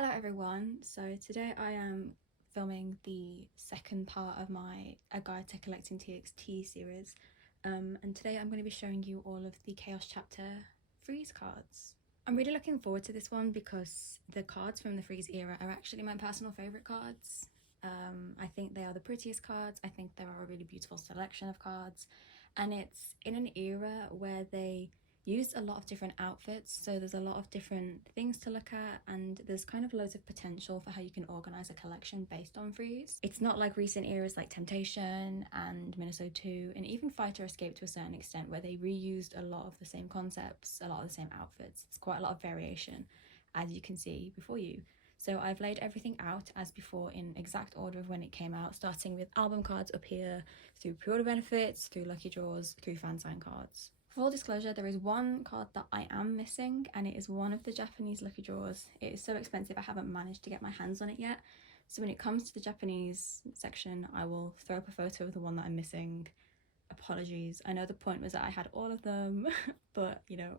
Hello everyone, so today I am filming the second part of my A Guide to Collecting TXT series, and today I'm going to be showing you all of the Chaos Chapter Freeze cards. I'm really looking forward to this one because the cards from the Freeze era are actually my personal favourite cards. I think they are the prettiest cards. I think there are a really beautiful selection of cards, and it's in an era where they used a lot of different outfits, so there's a lot of different things to look at, and there's kind of loads of potential for how you can organize a collection based on Freeze. It's not like recent eras like Temptation and Minnesota 2 and even Fighter Escape to a certain extent, where they reused a lot of the same concepts, a lot of the same outfits. It's quite a lot of variation, as you can see before you. So I've laid everything out as before in exact order of when it came out, starting with album cards up here, through pre-order benefits, through lucky draws, through fan sign cards. Full disclosure, there is one card that I am missing, and it is one of the Japanese lucky draws. It is so expensive I haven't managed to get my hands on it yet. So when it comes to the Japanese section, I will throw up a photo of the one that I'm missing. Apologies. I know the point was that I had all of them, but you know,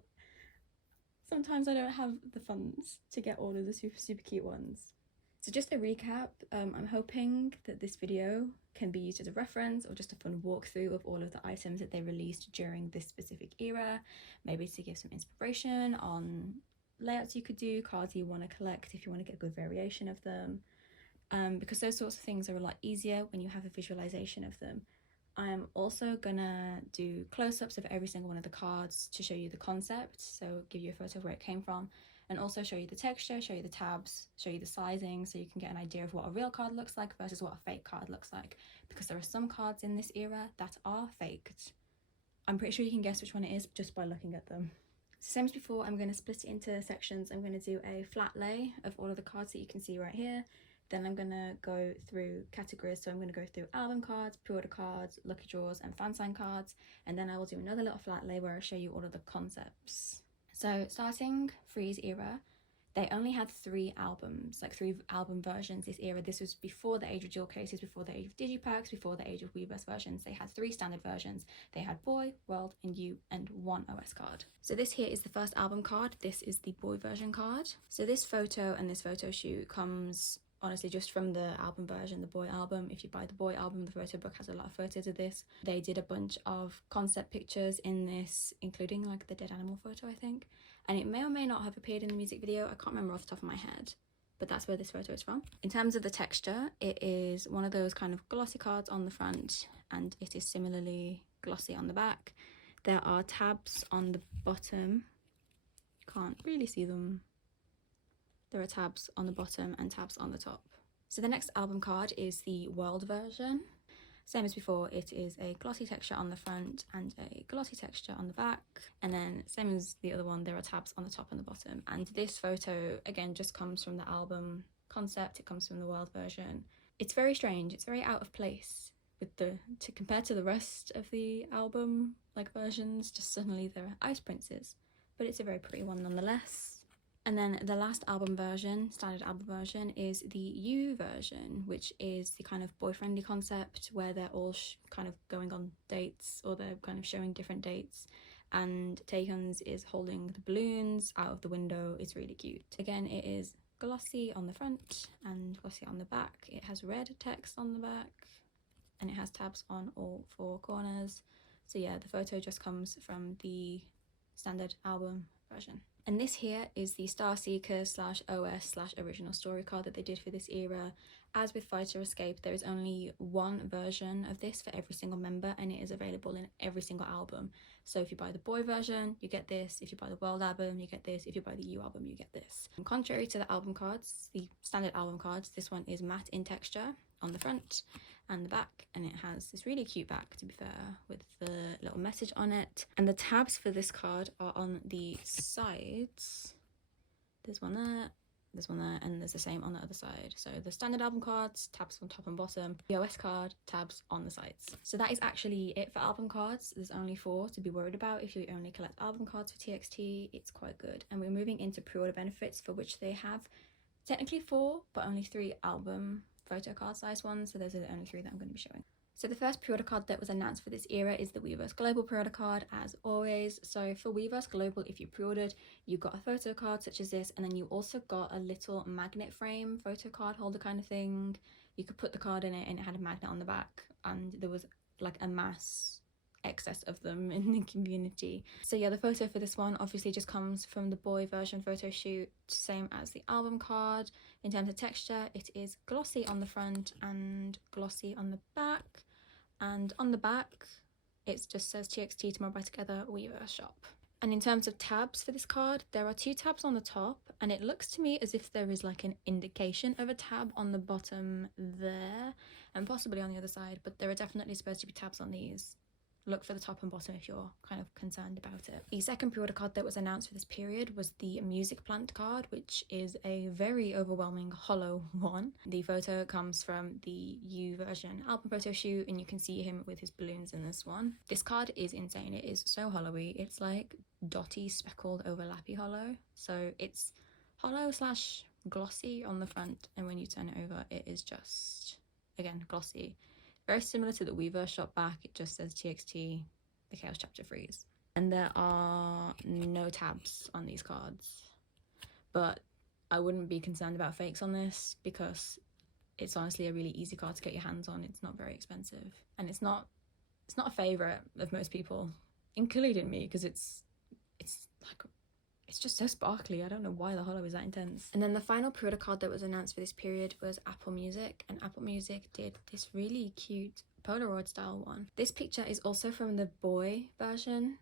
sometimes I don't have the funds to get all of the super cute ones. So just a recap, I'm hoping that this video can be used as a reference or just a fun walkthrough of all of the items that they released during this specific era, maybe to give some inspiration on layouts you could do, cards you want to collect if you want to get a good variation of them, because those sorts of things are a lot easier when you have a visualization of them. I'm also gonna do close-ups of every single one of the cards to show you the concept, so give you a photo of where it came from, and also show you the texture, show you the tabs, show you the sizing, so you can get an idea of what a real card looks like versus what a fake card looks like, because there are some cards in this era that are faked. I'm pretty sure you can guess which one it is just by looking at them. Same as before, I'm going to split it into sections. I'm going to do a flat lay of all of the cards that you can see right here. Then I'm going to go through categories, so I'm going to go through album cards, pre-order cards, lucky draws and fan sign cards, and then I will do another little flat lay where I show you all of the concepts. So starting Freeze era, they only had 3 albums, like 3 album versions this era. This was before the age of jewel cases, before the age of digipacks, before the age of Weverse versions. They had 3 standard versions. They had Boy, World and You, and 1 OS card. So this here is the first album card. This is the Boy version card. So this photo and this photo shoot comes honestly just from the album version, the Boy album. If you buy the Boy album, the photo book has a lot of photos of this. They did a bunch of concept pictures in this, including like the dead animal photo, I think, and it may or may not have appeared in the music video. I can't remember off the top of my head, but that's where this photo is from. In terms of the texture, it is one of those kind of glossy cards on the front, and it is similarly glossy on the back. There are tabs on the bottom, can't really see them. There are tabs on the bottom and tabs on the top. So the next album card is the World version. Same as before, it is a glossy texture on the front and a glossy texture on the back. And then same as the other one, there are tabs on the top and the bottom. And this photo, again, just comes from the album concept. It comes from the World version. It's very strange. It's very out of place with compared to the rest of the album like versions. Just suddenly there are ice princes, but it's a very pretty one nonetheless. And then the last album version, standard album version, is the You version, which is the kind of boyfriendly concept where they're all kind of going on dates, or they're kind of showing different dates. And Taehyun's is holding the balloons out of the window. It's really cute. Again, it is glossy on the front and glossy on the back. It has red text on the back and it has tabs on all 4 corners. So yeah, the photo just comes from the standard album version. And this here is the Starseeker /OS /original story card that they did for this era. As with Fighter Escape, there is only 1 version of this for every single member, and it is available in every single album. So if you buy the Boy version, you get this. If you buy the World album, you get this. If you buy the You album, you get this. And contrary to the album cards, the standard album cards, this one is matte in texture on the front and the back, and it has this really cute back, to be fair, with the little message on it. And the tabs for this card are on the sides. There's one there, there's one there, and there's the same on the other side. So the standard album cards, tabs on top and bottom. The OS card, tabs on the sides. So that is actually it for album cards. There's only 4 to be worried about. If you only collect album cards for TXT, it's quite good. And we're moving into pre-order benefits, for which they have technically 4, but only 3 album photo card size ones, so those are the only 3 that I'm going to be showing. So the first pre-order card that was announced for this era is the Weverse Global pre-order card, as always. So for Weverse Global, if you pre-ordered, you got a photo card such as this, and then you also got a little magnet frame photo card holder kind of thing. You could put the card in it and it had a magnet on the back, and there was like a mass excess of them in the community. So yeah, the photo for this one obviously just comes from the boy version photo shoot, same as the album card. In terms of texture, it is glossy on the front and glossy on the back. And on the back, it just says TXT Tomorrow by Together Weverse Shop. And in terms of tabs for this card, there are 2 tabs on the top, and it looks to me as if there is like an indication of a tab on the bottom there, and possibly on the other side, but there are definitely supposed to be tabs on these. Look for the top and bottom if you're kind of concerned about it. The second pre-order card that was announced for this period was the Music Plant card, which is a very overwhelming hollow one. The photo comes from the U version album photo shoot, and you can see him with his balloons in this one. This card is insane. It is so hollowy. It's like dotty, speckled, overlappy hollow. So it's hollow slash glossy on the front, and when you turn it over, it is just, again, glossy. Very similar to the Weverse Shop back, it just says TXT, the Chaos Chapter Freeze. And there are no tabs on these cards. But I wouldn't be concerned about fakes on this because it's honestly a really easy card to get your hands on. It's not very expensive. And it's not a favourite of most people, including me, because it's like, it's just so sparkly. I don't know why the hollow is that intense. And then the final pre-order card that was announced for this period was Apple Music, and Apple Music did this really cute Polaroid style one. This picture is also from the boy version.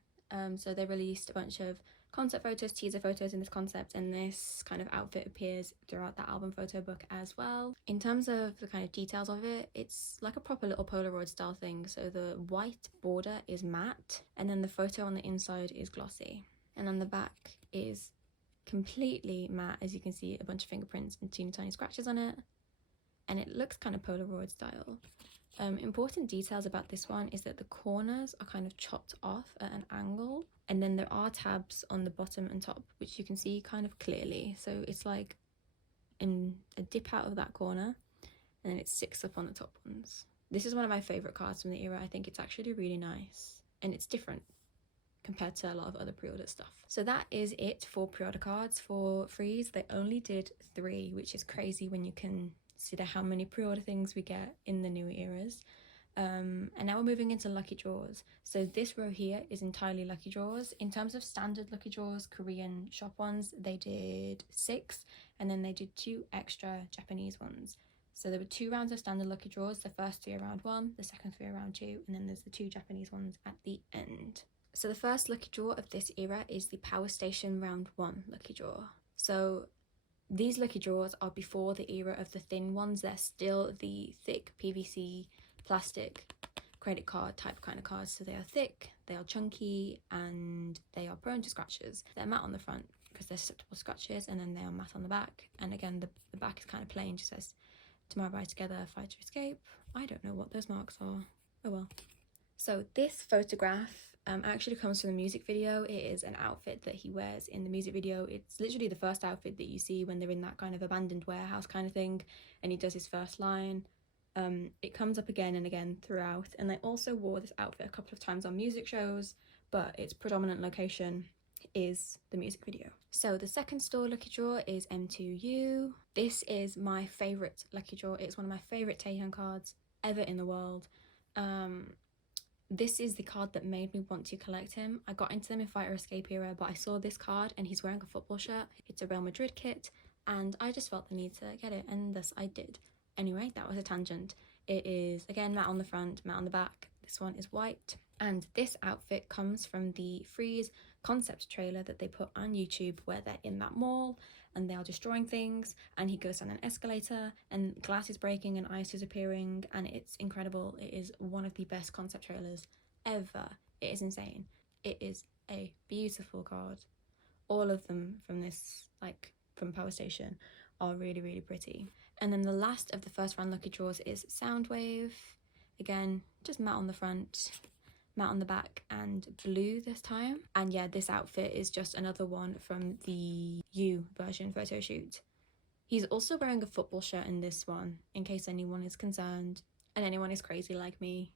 So they released a bunch of concept photos, teaser photos in this concept, and this kind of outfit appears throughout the album photo book as well. In terms of the kind of details of it, it's like a proper little Polaroid style thing. So the white border is matte, and then the photo on the inside is glossy. And on the back is completely matte, as you can see, a bunch of fingerprints and teeny tiny scratches on it, and it looks kind of Polaroid style. Important details about this one is that the corners are kind of chopped off at an angle, and then there are tabs on the bottom and top which you can see kind of clearly. So it's like in a dip out of that corner, and then it sticks up on the top ones. This is one of my favourite cards from the era. I think it's actually really nice, and it's different compared to a lot of other pre-order stuff. So that is it for pre-order cards. For Freeze, they only did 3, which is crazy when you consider how many pre-order things we get in the new eras. And now we're moving into lucky draws. So this row here is entirely lucky draws. In terms of standard lucky draws, Korean shop ones, they did 6, and then they did 2 extra Japanese ones. So there were 2 rounds of standard lucky draws, the first 3 are round 1, the second 3 are round 2, and then there's the 2 Japanese ones at the end. So the first lucky draw of this era is the Power Station round 1 lucky draw. So these lucky draws are before the era of the thin ones. They're still the thick PVC plastic credit card type kind of cards. So they are thick, they are chunky, and they are prone to scratches. They're matte on the front because they're susceptible to scratches, and then they are matte on the back. And again, the back is kind of plain, just says Tomorrow by Together, Fight to Escape. I don't know what those marks are. Oh well. So this photograph actually comes from the music video. It is an outfit that he wears in the music video. It's literally the first outfit that you see when they're in that kind of abandoned warehouse kind of thing, and he does his first line. It comes up again and again throughout, and they also wore this outfit a couple of times on music shows, but its predominant location is the music video. So the second store lucky draw is M2U. This is my favourite lucky draw. It's one of my favourite Taehyung cards ever in the world. This is the card that made me want to collect him. I got into them in Fight or Escape era, but I saw this card and he's wearing a football shirt. It's a Real Madrid kit, and I just felt the need to get it, and thus I did. Anyway, that was a tangent. It is, again, matte on the front, matte on the back. This one is white. And this outfit comes from the Freeze concept trailer that they put on YouTube, where they're in that mall and they are destroying things, and he goes down an escalator and glass is breaking and ice is appearing, and it's incredible. It is one of the best concept trailers ever. It is insane. It is a beautiful card. All of them from this, like from Power Station, are really, really pretty. And then the last of the first round lucky draws is Soundwave. Again, just matte on the front, matte on the back, and blue this time. And yeah, this outfit is just another one from the U version photo shoot. He's also wearing a football shirt in this one, in case anyone is concerned. and anyone is crazy like me.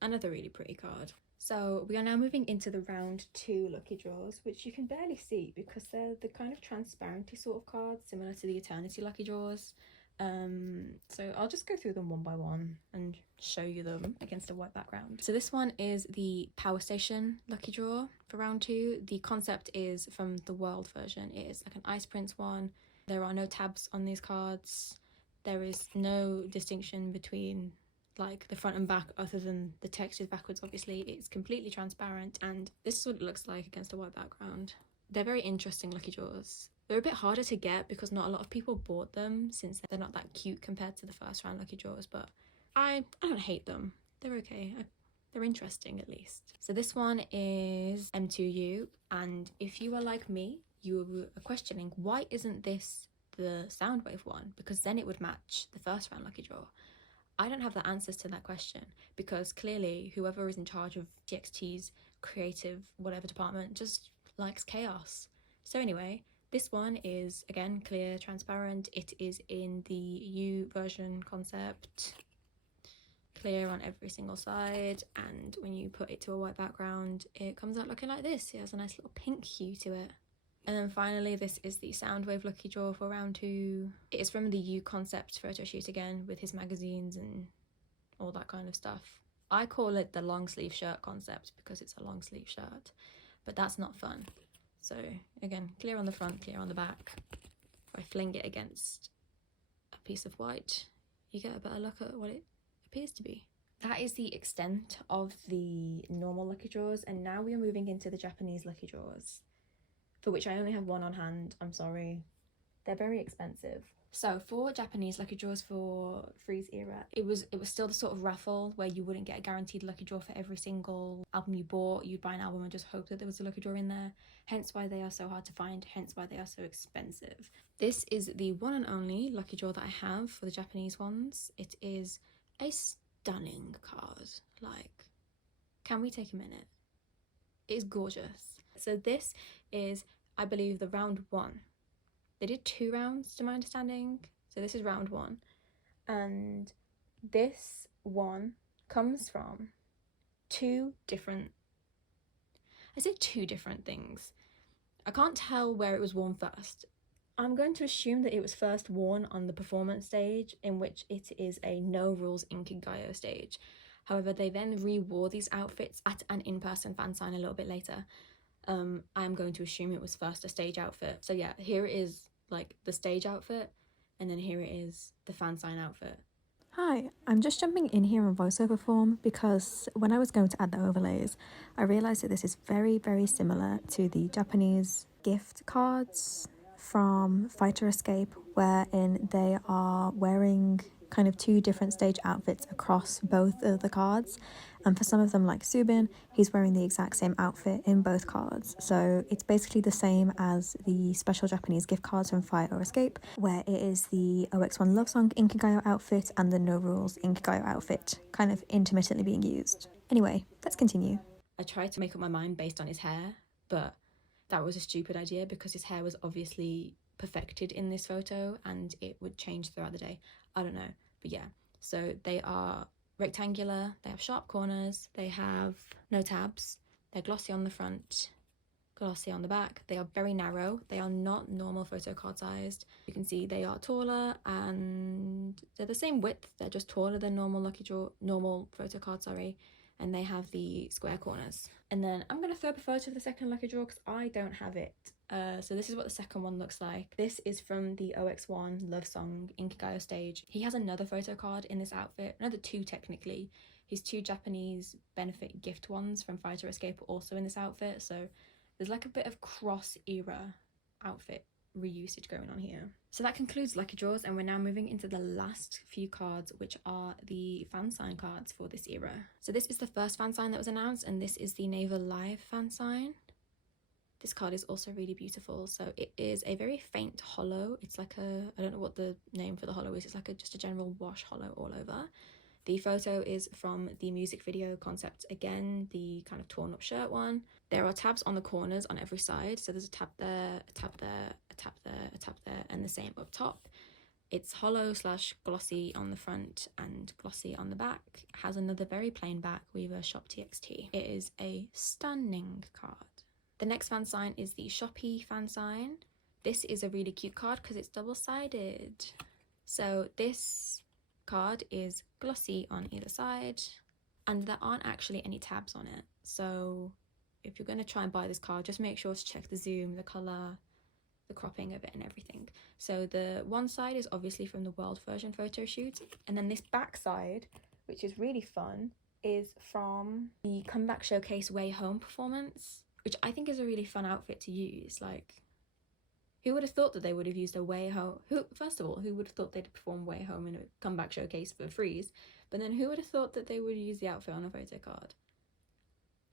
Another really pretty card. So we are now moving into the round 2 lucky draws, which you can barely see because they're the kind of transparency sort of cards, similar to the Eternity lucky draws. So I'll just go through them one by one and show you them against a white background. So this one is the Power Station lucky draw for round 2. The concept is from the world version. It is like an Ice Prince one. There are no tabs on these cards. There is no distinction between like the front and back other than the text is backwards. Obviously it's completely transparent, and this is what it looks like against a white background. They're very interesting lucky draws. They're a bit harder to get because not a lot of people bought them since they're not that cute compared to the first round lucky draws, but I don't hate them. They're okay. They're interesting at least. So this one is M2U, and if you are like me, you are questioning why isn't this the Soundwave one, because then it would match the first round lucky draw. I don't have the answers to that question because clearly whoever is in charge of TXT's creative whatever department just likes chaos. So anyway, this one is again clear, transparent. It is in the U version concept, clear on every single side, and when you put it to a white background it comes out looking like this. It has a nice little pink hue to it. And then finally, this is the Soundwave lucky draw for round 2. It is from the U concept photo shoot again, with his magazines and all that kind of stuff. I call it the long sleeve shirt concept because it's a long sleeve shirt, but that's not fun. So again, clear on the front, clear on the back. If I fling it against a piece of white, you get a better look at what it appears to be. That is the extent of the normal lucky draws, and now we are moving into the Japanese lucky draws, for which I only have one on hand. I'm sorry. They're very expensive. So for Japanese lucky draws for Freeze era, it was still the sort of raffle where you wouldn't get a guaranteed lucky draw for every single album you bought. You'd buy an album and just hope that there was a lucky draw in there. Hence why they are so hard to find, hence why they are so expensive. This is the one and only lucky draw that I have for the Japanese ones. It is a stunning card. Like, can we take a minute? It is gorgeous. So this is, I believe, the round 1. They did 2 rounds to my understanding, so this is round 1, and this one comes from 2 different, I say 2 different things. I can't tell where it was worn first. I'm going to assume that it was first worn on the performance stage, in which it is a no rules Inkigayo stage. However, they then re-wore these outfits at an in-person fan sign a little bit later. I'm going to assume it was first a stage outfit. So yeah, here it is, like the stage outfit, and then here it is the fan sign outfit. Hi, I'm just jumping in here in voiceover form because when I was going to add the overlays, I realised that this is very, very similar to the Japanese gift cards from Fighter Escape, wherein they are wearing kind of 2 different stage outfits across both of the cards. And for some of them, like Subin, he's wearing the exact same outfit in both cards. So it's basically the same as the special Japanese gift cards from Fire or Escape, where it is the OX1 Love Song Inkigayo outfit and the No Rules Inkigayo outfit kind of intermittently being used. Anyway, let's continue. I tried to make up my mind based on his hair, but that was a stupid idea because his hair was obviously perfected in this photo and it would change throughout the day. I don't know, but yeah. So they are rectangular, they have sharp corners, they have no tabs, they're glossy on the front, glossy on the back. They are very narrow, they are not normal photo card sized. You can see they are taller and they're the same width, they're just taller than normal photo card, sorry, and they have the square corners. And then I'm going to throw up a photo of the second lucky draw because I don't have it. So this is what the second one looks like. This is from the OX1 Love Song Inkigayo stage. He has another photo card in this outfit, another 2 technically. His 2 Japanese benefit gift ones from Fighter Escape are also in this outfit, so there's like a bit of cross-era outfit reusage going on here. So that concludes lucky draws, and we're now moving into the last few cards, which are the fan sign cards for this era. So this is the first fan sign that was announced, and this is the Naval Live fan sign. This card is also really beautiful. So it is a very faint hollow. It's like a, I don't know what the name for the hollow is. It's like just a general wash hollow all over. The photo is from the music video concept again, the kind of torn up shirt one. There are tabs on the corners on every side. So there's a tab there, a tab there, a tab there, a tab there, and the same up top. It's hollow slash glossy on the front and glossy on the back. It has another very plain back, Weaver Shop TXT. It is a stunning card. The next fan sign is the Shopee fan sign. This is a really cute card because it's double-sided. So this card is glossy on either side, and there aren't actually any tabs on it. So if you're going to try and buy this card, just make sure to check the zoom, the colour, the cropping of it and everything. So the one side is obviously from the world version photo shoot, and then this back side, which is really fun, is from the Comeback Showcase Way Home performance, which I think is a really fun outfit to use. Like, who would have thought that they would have used a Way Home? First of all, who would have thought they'd perform Way Home in a Comeback Showcase for Freeze? But then who would have thought that they would use the outfit on a photo card?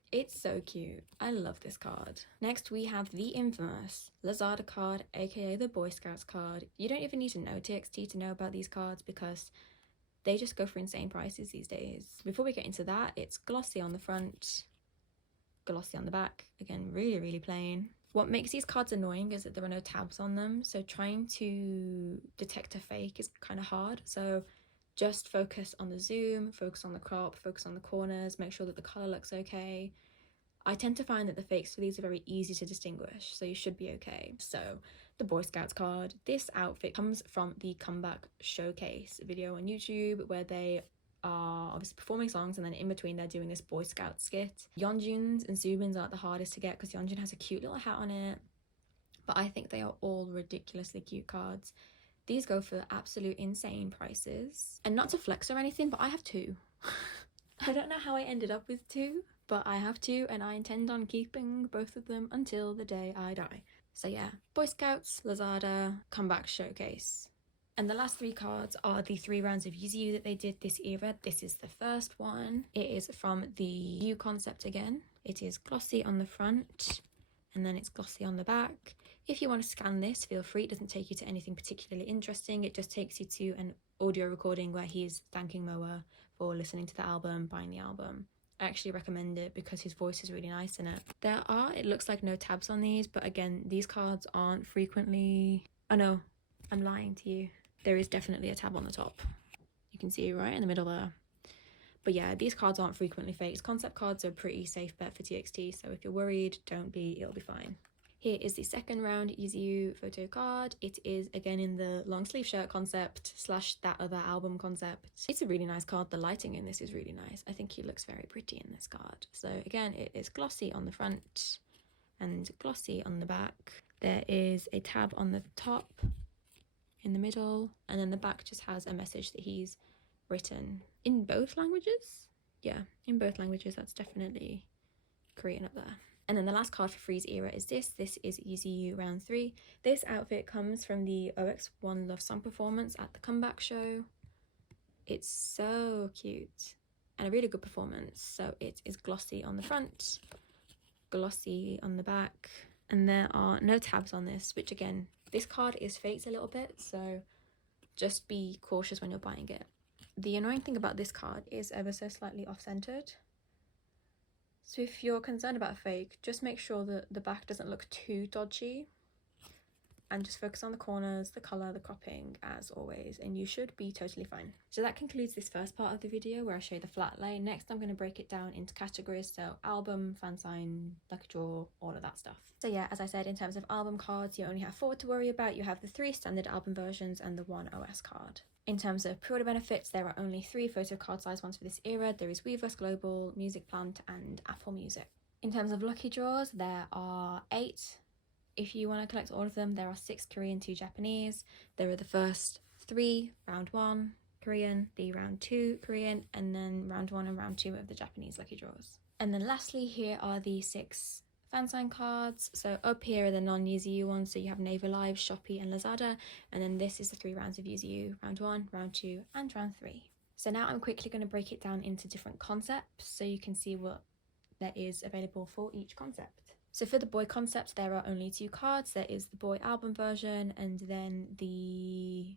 It's so cute. I love this card. Next, we have the infamous Lazada card, aka the Boy Scouts card. You don't even need to know TXT to know about these cards because they just go for insane prices these days. Before we get into that, it's glossy on the front, glossy on the back. Again, really, really plain. What makes these cards annoying is that there are no tabs on them, so trying to detect a fake is kind of hard. So just focus on the zoom, focus on the crop, focus on the corners, make sure that the colour looks okay. I tend to find that the fakes for these are very easy to distinguish, so you should be okay. So the Boy Scouts card. This outfit comes from the Comeback Showcase video on YouTube where they are obviously performing songs, and then in between they're doing this Boy Scout skit. Yeonjun's and Soobin's aren't the hardest to get because Yeonjun has a cute little hat on it, but I think they are all ridiculously cute cards. These go for absolute insane prices. And not to flex or anything, but I have two. I don't know how I ended up with two, but I have two, and I intend on keeping both of them until the day I die. So yeah, Boy Scouts, Lazada, Comeback Showcase. And the last three cards are the 3 rounds of Yuzu that they did this era. This is the first one. It is from the U concept again. It is glossy on the front, and then it's glossy on the back. If you want to scan this, feel free. It doesn't take you to anything particularly interesting. It just takes you to an audio recording where he's thanking Moa for listening to the album, buying the album. I actually recommend it because his voice is really nice in it. There are, it looks like, no tabs on these, but again, these cards aren't frequently... Oh no, I'm lying to you. There is definitely a tab on the top. You can see right in the middle there. But yeah, these cards aren't frequently faked. Concept cards are a pretty safe bet for TXT, so if you're worried, don't be, it'll be fine. Here is the second round Yuzu photo card. It is again in the long sleeve shirt concept slash that other album concept. It's a really nice card. The lighting in this is really nice. I think he looks very pretty in this card. So again, it is glossy on the front and glossy on the back. There is a tab on the top, in the middle, and then the back just has a message that he's written in both languages. Yeah, in both languages. That's definitely Korean up there. And then the last card for Freeze era is this. This is Yuzu round 3. This outfit comes from the OX1 Love Song performance at the Comeback Show. It's so cute and a really good performance. So it is glossy on the front, glossy on the back, and there are no tabs on this, which again, this card is faked a little bit, so just be cautious when you're buying it. The annoying thing about this card is ever so slightly off-centered. So if you're concerned about fake, just make sure that the back doesn't look too dodgy, and just focus on the corners, the colour, the cropping as always, and you should be totally fine. So that concludes this first part of the video where I show you the flat lay. Next I'm going to break it down into categories, so album, fan sign, lucky draw, all of that stuff. So yeah, as I said, in terms of album cards, you only have 4 to worry about. You have the 3 standard album versions and the 1 OS card. In terms of pre-order benefits, there are only 3 photo card size ones for this era. There is Weverse Global, Music Plant, and Apple Music. In terms of lucky draws, there are 8. If you want to collect all of them, there are 6 Korean, 2 Japanese. There are the first 3, round 1 Korean, the round 2 Korean, and then round 1 and round 2 of the Japanese lucky draws. And then lastly, here are the 6 fan sign cards. So up here are the non-Yuzu ones, so you have Naver Live, Shopee and Lazada, and then this is the 3 rounds of Yuzu, round 1, round 2 and round 3. So now I'm quickly going to break it down into different concepts so you can see what there is available for each concept. So for the boy concept, there are only 2 cards. There is the boy album version and then the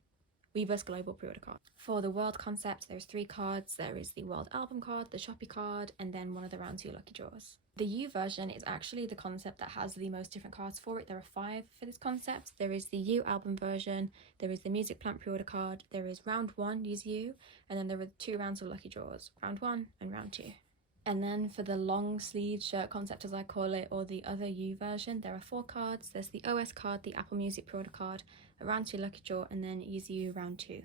Weverse Global pre-order card. For the World concept, there's 3 cards. There is the World album card, the Shopee card, and then one of the round 2 lucky draws. The U version is actually the concept that has the most different cards for it. There are 5 for this concept. There is the U album version, there is the Music Plant pre-order card, there is round 1 use U, and then there are 2 rounds of lucky draws, round 1 and round 2. And then for the long sleeve shirt concept, as I call it, or the other U version, there are 4 cards. There's the OS card, the Apple Music pre-order card, a round 2 lucky draw, and then use U round 2.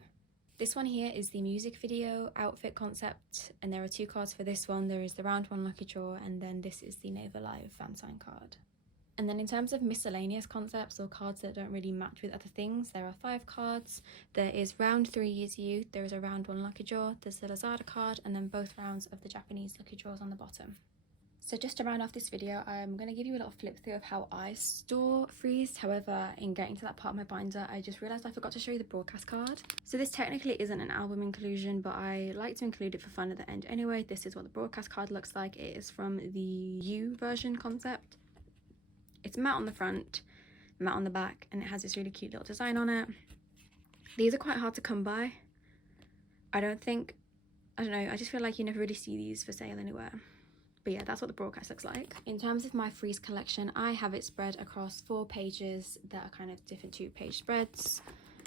This one here is the music video outfit concept, and there are 2 cards for this one. There is the round 1 lucky draw, and then this is the Nova Live fan sign card. And then in terms of miscellaneous concepts or cards that don't really match with other things, there are 5 cards. There is round 3 use you, there is a round 1 lucky draw, there's the Lazada card, and then both rounds of the Japanese lucky draws on the bottom. So just to round off this video, I'm going to give you a little flip through of how I store freeze. However, in getting to that part of my binder, I just realised I forgot to show you the broadcast card. So this technically isn't an album inclusion, but I like to include it for fun at the end anyway. This is what the broadcast card looks like. It is from the U version concept. It's matte on the front, matte on the back, and it has this really cute little design on it. These are quite hard to come by. I don't know, I just feel like you never really see these for sale anywhere. But yeah, that's what the broadcast looks like. In terms of my freeze collection, I have it spread across 4 pages that are kind of different 2-page spreads.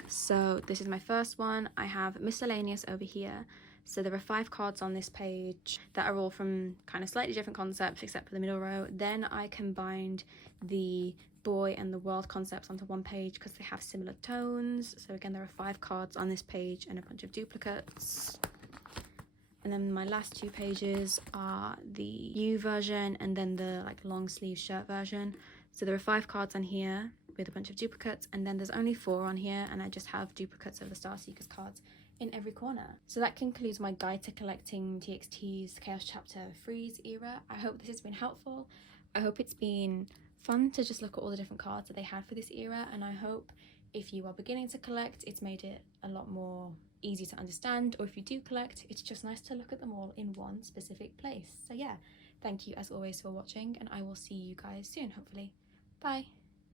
So this is my first one. I have miscellaneous over here. So there are 5 cards on this page that are all from kind of slightly different concepts except for the middle row. Then I combined the boy and the world concepts onto one page because they have similar tones. So again, there are 5 cards on this page and a bunch of duplicates. And then my last 2 pages are the U version and then the like long sleeve shirt version. So there are 5 cards on here with a bunch of duplicates, and then there's only 4 on here, and I just have duplicates of the Star Seekers cards in every corner. So that concludes my guide to collecting TXT's Chaos Chapter Freeze era. I hope this has been helpful. I hope it's been fun to just look at all the different cards that they had for this era, and I hope if you are beginning to collect, it's made it a lot more easy to understand, or if you do collect, it's just nice to look at them all in one specific place. So yeah, thank you as always for watching, and I will see you guys soon, hopefully. Bye!